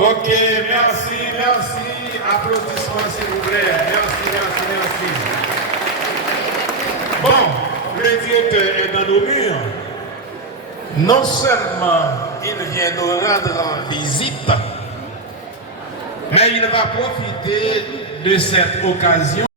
Ok, merci, merci. Applaudissements s'il vous plaît. Merci, merci, merci. Bon, le directeur est dans nos murs. Non seulement il vient nous rendre en visite, mais il va profiter de cette occasion